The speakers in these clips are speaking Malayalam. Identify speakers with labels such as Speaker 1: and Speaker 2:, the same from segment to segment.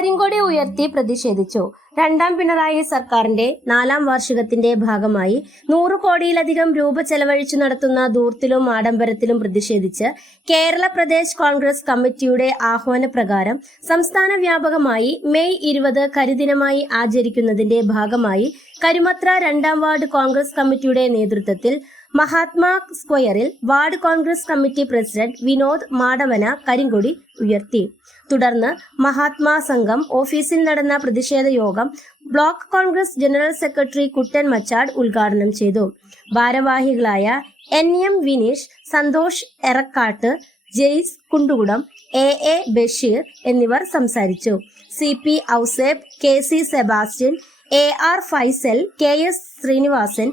Speaker 1: കരിങ്കൊടി ഉയർത്തി പ്രതിഷേധിച്ചു. രണ്ടാം പിണറായി സർക്കാരിന്റെ നാലാം വാർഷികത്തിന്റെ ഭാഗമായി നൂറ് കോടിയിലധികം രൂപ ചെലവഴിച്ചു നടത്തുന്ന ദൂർത്തിലും ആഡംബരത്തിലും പ്രതിഷേധിച്ച് കേരള പ്രദേശ് കോൺഗ്രസ് കമ്മിറ്റിയുടെ ആഹ്വാനപ്രകാരം സംസ്ഥാന വ്യാപകമായി മെയ് ഇരുപത് കരിദിനമായി ആചരിക്കുന്നതിന്റെ ഭാഗമായി കരുമത്ര രണ്ടാം വാർഡ് കോൺഗ്രസ് കമ്മിറ്റിയുടെ നേതൃത്വത്തിൽ മഹാത്മാ സ്ക്വയറിൽ ward Congress committee president Vinod Madavana കരിങ്കൊടി ഉയർത്തി. തുടർന്ന് മഹാത്മാ സംഘം ഓഫീസിൽ നടന്ന പ്രതിഷേധ യോഗം block Congress general secretary Kuttan Machad ഉദ്ഘാടനം ചെയ്തു. ഭാരവാഹികളായ N M Vineesh Santhosh Erakkat Jaice Kundukudam A A Basheer എന്നിവർ സംസാരിച്ചു. C P Ouseb K C Sebastian A R Faisal K S Srinivasan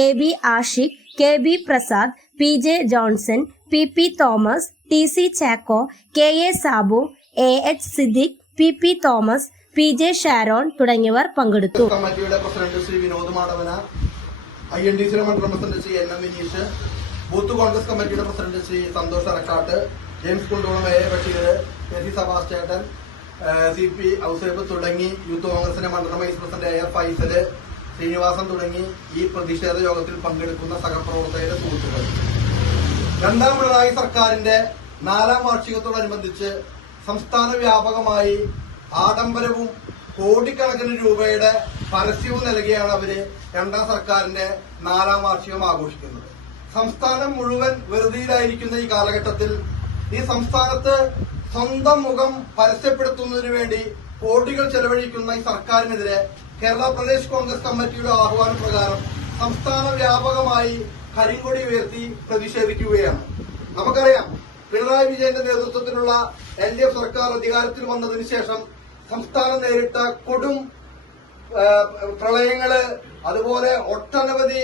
Speaker 1: A B Ashiq K B Prasad P J Johnson P P Thomas T C Chacko K A Sabu A H Siddique P P Thomas P J Sharon തുടങ്ങിയവർ പങ്കെടുത്തു.
Speaker 2: കമ്മിറ്റിയുടെ president Shri Vinod Madhavana I N D സിയുടെ മണ്ഡലം president Shri N M Vineesh booth Congress കമ്മിറ്റിയുടെ president Shri Santhosh Arakkat James Kundolam A Basheer K C സബാസ്റ്റേട്ടൻ C P Ouseb തുടങ്ങി യൂത്ത് കോൺഗ്രസിന്റെ മണ്ഡലം vice president A F Faisal Srinivasan തുടങ്ങി ഈ പ്രതിഷേധ യോഗത്തിൽ പങ്കെടുക്കുന്ന സഹപ്രവർത്തകരുടെ സുഹൃത്തുക്കൾ. രണ്ടാം പിണറായി സർക്കാരിന്റെ നാലാം വാർഷികത്തോടനുബന്ധിച്ച് സംസ്ഥാന വ്യാപകമായി ആഡംബരവും കോടിക്കണക്കിന് രൂപയുടെ പരസ്യവും നൽകിയാണ് അവർ രണ്ടാം സർക്കാരിന്റെ നാലാം വാർഷികം ആഘോഷിക്കുന്നത്. സംസ്ഥാനം മുഴുവൻ വെറുതെയിലായിരിക്കുന്ന ഈ കാലഘട്ടത്തിൽ ഈ സംസ്ഥാനത്ത് സ്വന്തം മുഖം പരസ്യപ്പെടുത്തുന്നതിനു വേണ്ടി കോടികൾ ചെലവഴിക്കുന്ന ഈ സർക്കാരിനെതിരെ കേരള പ്രദേശ് കോൺഗ്രസ് കമ്മിറ്റിയുടെ ആഹ്വാന പ്രകാരം സംസ്ഥാന വ്യാപകമായി കരിങ്കൊടി ഉയർത്തി പ്രതിഷേധിക്കുകയാണ്. നമുക്കറിയാം പിണറായി വിജയന്റെ നേതൃത്വത്തിലുള്ള എൽ ഡി എഫ് സർക്കാർ അധികാരത്തിൽ വന്നതിന് ശേഷം സംസ്ഥാനം നേരിട്ട കൊടും പ്രളയങ്ങൾ അതുപോലെ ഒട്ടനവധി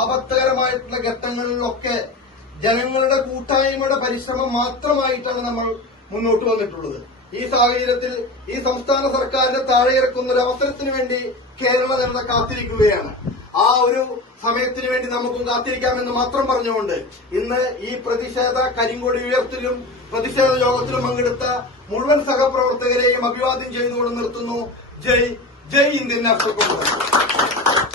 Speaker 2: ആപത്തകരമായിട്ടുള്ള ഘട്ടങ്ങളിലൊക്കെ ജനങ്ങളുടെ കൂട്ടായ്മയുടെ പരിശ്രമം മാത്രമായിട്ടാണ് നമ്മൾ മുന്നോട്ട് വന്നിട്ടുള്ളത്. ഈ സാഹചര്യത്തിൽ ഈ സംസ്ഥാന സർക്കാരിന്റെ താഴെ ഇറക്കുന്ന ഒരു അവസരത്തിന് വേണ്ടി കേരള ജനത കാത്തിരിക്കുകയാണ്. ആ ഒരു സമയത്തിന് വേണ്ടി നമുക്കും കാത്തിരിക്കാമെന്ന് മാത്രം പറഞ്ഞുകൊണ്ട് ഇന്ന് ഈ പ്രതിഷേധ കരിങ്കൊടി ഉയർത്തിലും പ്രതിഷേധ യോഗത്തിലും പങ്കെടുത്ത മുഴുവൻ സഹപ്രവർത്തകരെയും അഭിവാദ്യം ചെയ്തുകൊണ്ട് നിർത്തുന്നു. ജയ് ജയ് ഇന്ത്യൻ നാഷണൽ കോൺഗ്രസ്.